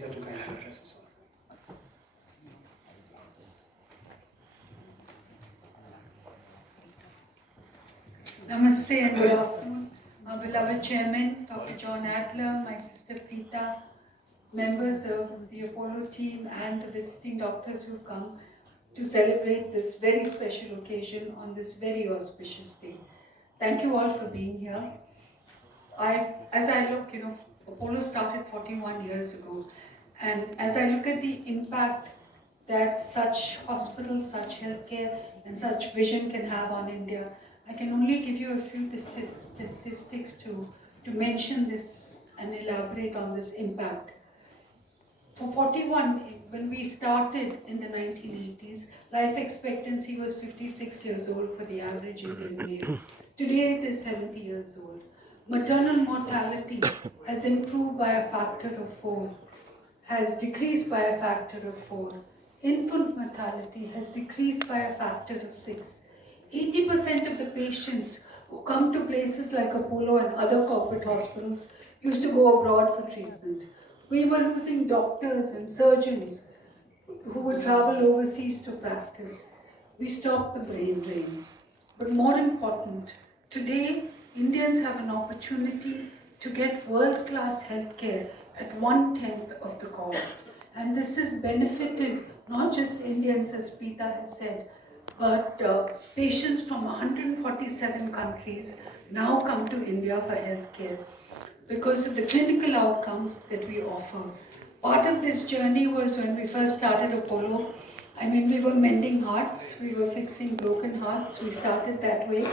Geeta to kindly address us all. Namaste and good afternoon. Our beloved Chairman, Dr. John Adler, my sister Preeta, members of the Apollo team and the visiting doctors who've come to celebrate this very special occasion on this very auspicious day. Thank you all for being here. As I look, Apollo started 41 years ago, and as I look at the impact that such hospitals, such healthcare, and such vision can have on India, I can only give you a few statistics to mention this and elaborate on this impact. For 41, when we started in the 1980s, life expectancy was 56 years old for the average Indian male. Today it is 70 years old. Maternal mortality has improved by a factor of 4, has decreased by a factor of 4. Infant mortality has decreased by a factor of 6. 80% of the patients who come to places like Apollo and other corporate hospitals used to go abroad for treatment. We were losing doctors and surgeons who would travel overseas to practice. We stopped the brain drain. But more important, today Indians have an opportunity to get world-class healthcare at 1/10 of the cost. And this has benefited not just Indians, as Preeta has said, but patients from 147 countries now come to India for healthcare because of the clinical outcomes that we offer. Part of this journey was when we first started Apollo. We were mending hearts, we were fixing broken hearts, we started that way,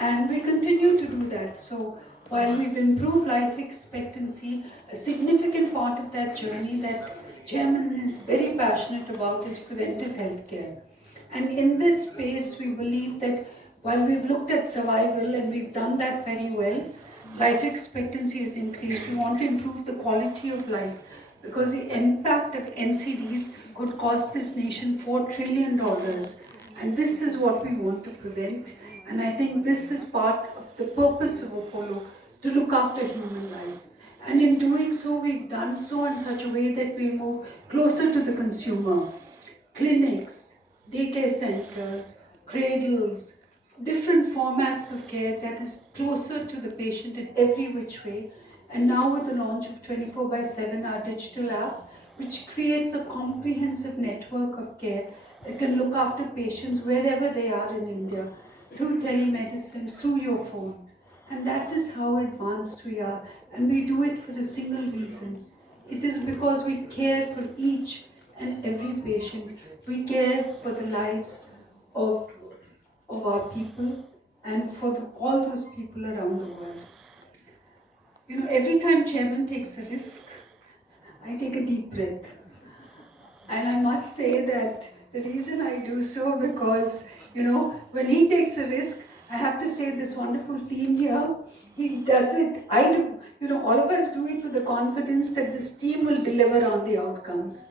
and we continue to do that. So while we've improved life expectancy, a significant part of that journey that Chairman is very passionate about is preventive healthcare. And in this space, we believe that while we've looked at survival and we've done that very well, life expectancy has increased. We want to improve the quality of life because the impact of NCDs could cost this nation $4 trillion. And this is what we want to prevent. And I think this is part of the purpose of Apollo, to look after human life. And in doing so, we've done so in such a way that we move closer to the consumer. Clinics, daycare centers, cradles, different formats of care that is closer to the patient in every which way. And now with the launch of 24/7, our digital app, which creates a comprehensive network of care that can look after patients wherever they are in India, through telemedicine, through your phone. And that is how advanced we are. And we do it for a single reason. It is because we care for each and every patient. We care for the lives of our people and for all those people around the world. Every time Chairman takes a risk, I take a deep breath. And I must say that the reason I do so because, when he takes a risk, I have to say this wonderful team here, he does it, I do, all of us do it with the confidence that this team will deliver on the outcomes.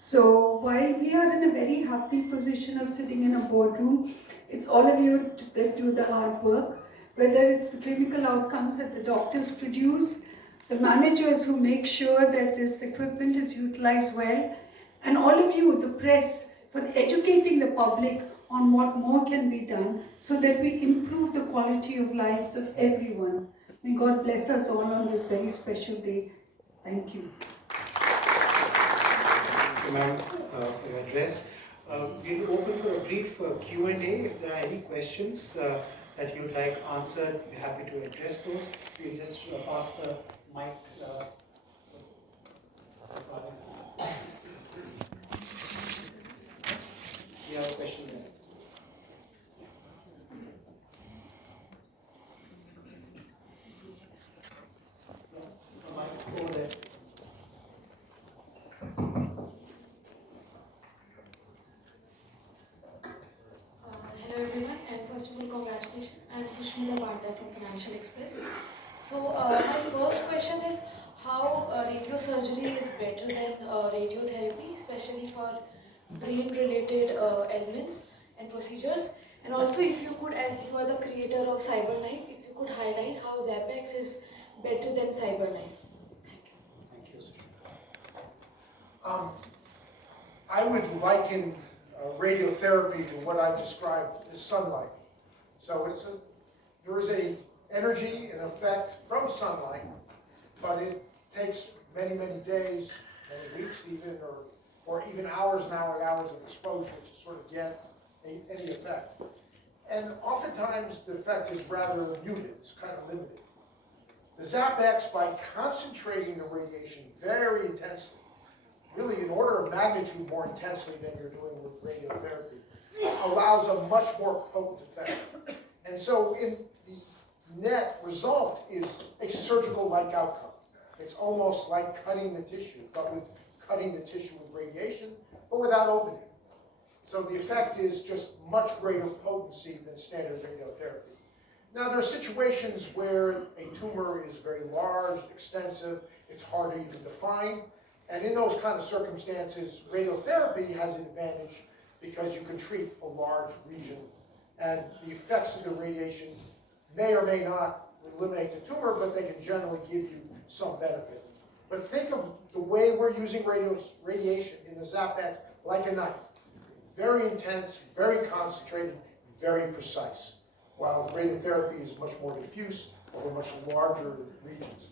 So while we are in a very happy position of sitting in a boardroom, it's all of you that do the hard work, whether it's the clinical outcomes that the doctors produce, the managers who make sure that this equipment is utilized well, and all of you, the press, for educating the public on what more can be done so that we improve the quality of lives of everyone. May God bless us all on this very special day. Thank you. Thank you, ma'am, for your address. We'll open for a brief Q&A. If there are any questions that you'd like answered, we're happy to address those. We'll just pass the mic. We have a question there. Over there. Hello everyone, and first of all, congratulations. I'm Sushmita Panda from Financial Express. So my first question is how radiosurgery is better than radiotherapy, especially for brain-related ailments and procedures. And also, if you could, as you are the creator of CyberKnife, if you could highlight how ZAP X is better than CyberKnife. Thank you. Thank you, Sushmita. I would liken radiotherapy to what I described as sunlight. So there is a energy and effect from sunlight, but it takes many, many days, many weeks even, or even hours and hours of exposure to sort of get any effect. And oftentimes the effect is rather muted, it's kind of limited. The ZAP X, by concentrating the radiation very intensely, really an order of magnitude more intensely than you're doing with radiotherapy, allows a much more potent effect. And so in the net result is a surgical-like outcome. It's almost like cutting the tissue, but with cutting the tissue with radiation, but without opening. So the effect is just much greater potency than standard radiotherapy. Now there are situations where a tumor is very large, extensive, it's hard to even define, and in those kind of circumstances, radiotherapy has an advantage because you can treat a large region, and the effects of the radiation may or may not eliminate the tumor, but they can generally give you some benefit. But think of the way we're using radiation in the ZAP X like a knife. Very intense, very concentrated, very precise. While radiotherapy is much more diffuse over much larger regions.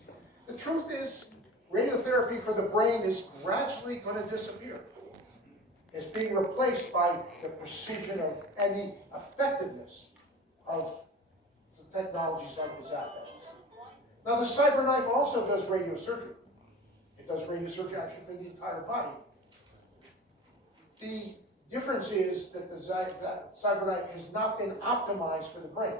The truth is, radiotherapy for the brain is gradually going to disappear. It's being replaced by the precision of and the effectiveness of the technologies like the ZAP X. Now the CyberKnife also does radiosurgery. It does radiosurgery actually for the entire body. The difference is that the CyberKnife has not been optimized for the brain.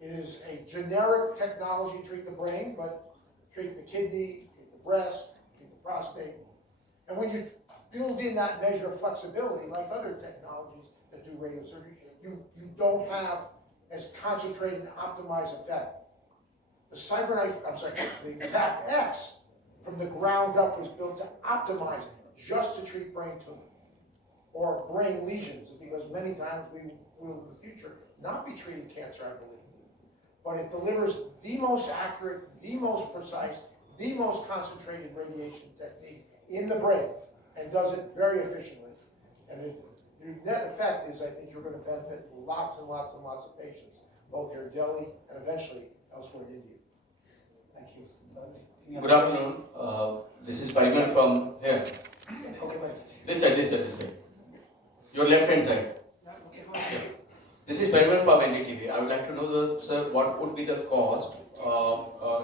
It is a generic technology to treat the brain, but treat the kidney, treat the breast, treat the prostate. And when you build in that measure of flexibility, like other technologies that do radiosurgery, you don't have as concentrated and optimized effect. The the ZAP X, from the ground up, was built to optimize just to treat brain tumor or brain lesions, because many times we will in the future not be treating cancer, I believe. But it delivers the most accurate, the most precise, the most concentrated radiation technique in the brain, and does it very efficiently. And the net effect is, I think you're going to benefit lots and lots and lots of patients, both here in Delhi and eventually elsewhere in India. Thank you. Good afternoon. This is Parimal from here. This side. Your left hand side. Yeah. This is Parimal from NDTV. I would like to know, sir, what would be the cost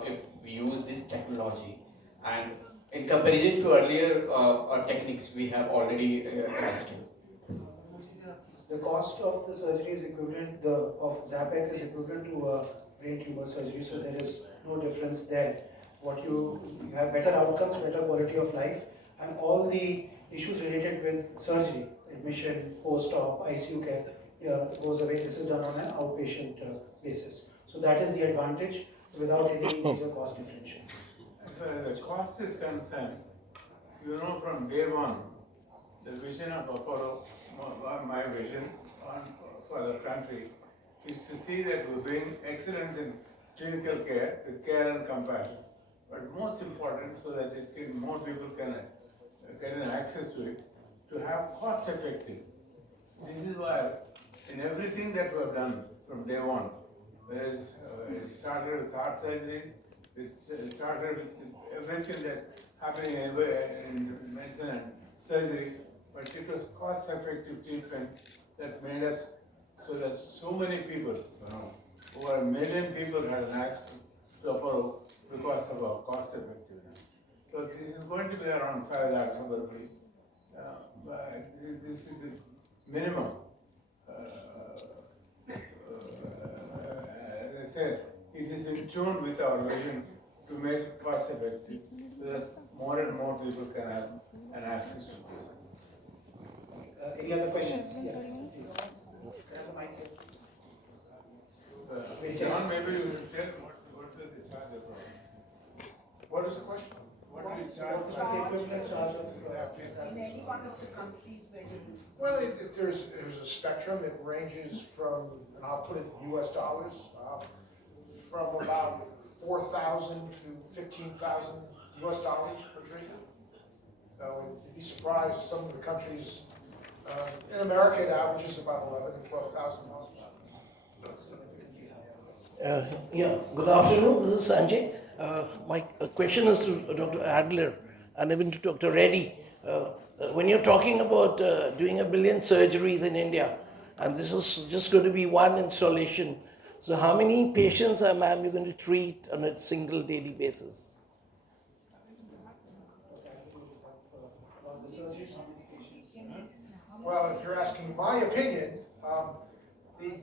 if we use this technology, and in comparison to earlier techniques we have already existed. The cost of the surgery is equivalent, of ZAP X is equivalent to a brain tumor surgery, so there is no difference there. What you have better outcomes, better quality of life, and all the issues related with surgery, admission, post-op, ICU care, goes away. This is done on an outpatient basis. So that is the advantage without any major cost differential. As far as the cost is concerned, you know, from day one, the vision of Apollo, my vision for the country, is to see that we bring excellence in clinical care with care and compassion. But most important, so that more people can get an access to it, to have cost effective. This is why in everything that we have done from day one, whether it started with heart surgery, it started with everything that's happening in medicine and surgery, but it was cost-effective treatment that made us so that so many people, over 1 million people had an access to Apollo because of our cost-effectiveness. So this is going to be around 5 lakhs probably. This is the minimum. As I said, it is in tune with our vision to make it cost effective so that more and more people can have an access to this. Any other questions? Yeah, please. Can I have the mic here? John, maybe you will tell what the charge of. What is the question? What do you charge? The equivalent charge of In any one of the countries where they use. Well, there's a spectrum that ranges from, and I'll put it in US dollars, from about 4,000 to 15,000 US dollars per treatment. So you'd be surprised, some of the countries, in America it averages about 11 to 12,000 dollars. Yeah, good afternoon. This is Sanjay. My question is to Dr. Adler and even to Dr. Reddy. When you're talking about doing 1 billion surgeries in India, and this is just going to be one installation, so how many patients, ma'am, you're going to treat on a single daily basis? Well, if you're asking my opinion, the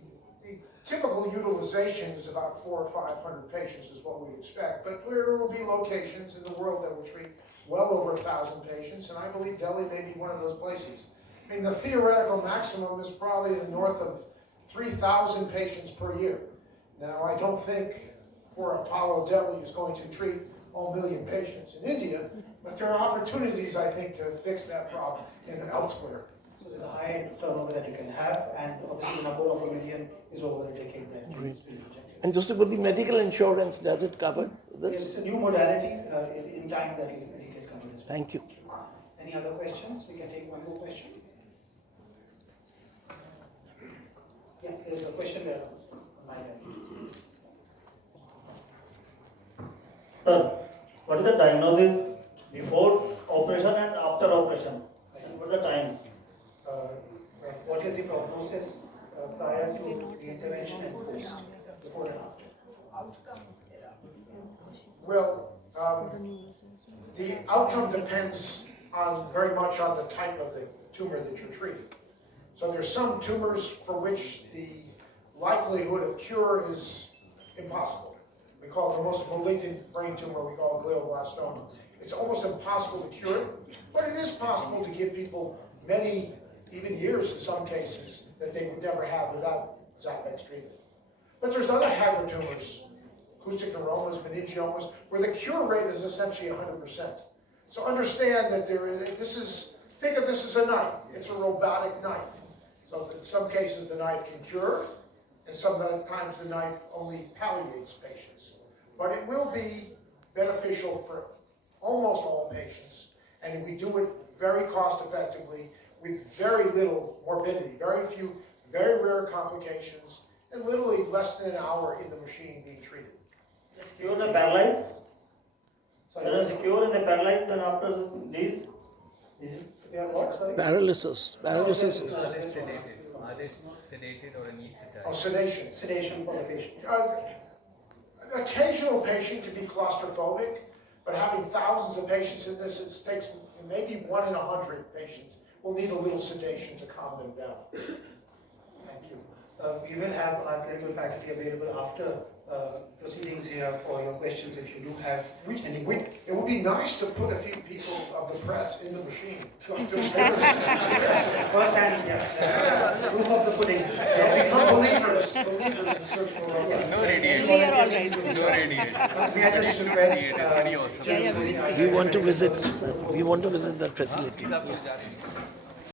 typical utilization is about 400 or 500 patients is what we expect, but there will be locations in the world that will treat well over 1,000 patients, and I believe Delhi may be one of those places. I mean, the theoretical maximum is probably north of 3,000 patients per year. Now, I don't think poor Apollo Delhi is going to treat all 1 million patients in India, but there are opportunities, I think, to fix that problem elsewhere. So there's a high turnover that you can have, and obviously the number of 1 million is over a decade that is being projected. And just about the medical insurance, does it cover Yes, this? it's a new modality in time that you get covered as well. Thank you. Any other questions? We can take one more question. Yeah, there's a question there on my left. Sir, what is the diagnosis before operation and after operation? What is the time? What is the prognosis prior to the intervention and post, before and after? Well, the outcome depends very much on the type of the tumor that you're treating. So there's some tumors for which the likelihood of cure is impossible. We call it the most malignant brain tumor, we call it glioblastoma. It's almost impossible to cure it, but it is possible to give people many, even years in some cases, that they would never have without ZAP X treatment. But there's other haggard tumors, acoustic neuromas, meningiomas, where the cure rate is essentially 100%. So understand that think of this as a knife. It's a robotic knife. So in some cases the knife can cure, and sometimes the knife only palliates patients. But it will be beneficial for almost all patients, and we do it very cost effectively with very little morbidity, very few, very rare complications, and literally less than an hour in the machine being treated. Just cure the paralyzed? Sorry, There is cure in the paralyzed, then after this? we are what? Sorry? Paralysis. Paralysis. Are they sedated or anesthetized? Oh, sedation. Sedation for the patient. An occasional patient can be claustrophobic, but having thousands of patients in this, it takes maybe 1 in 100 patients will need a little sedation to calm them down. Thank you. We will have our clinical faculty available after proceedings here for your questions if you do have any. It would be nice to put a few people of the press in the machine. First hand, yeah. Proof of the pudding. They'll become believers in surgical robots. No radiation. We are all right. No radiation. May I just request? It's pretty awesome. We want to visit. We want to visit that facility. These are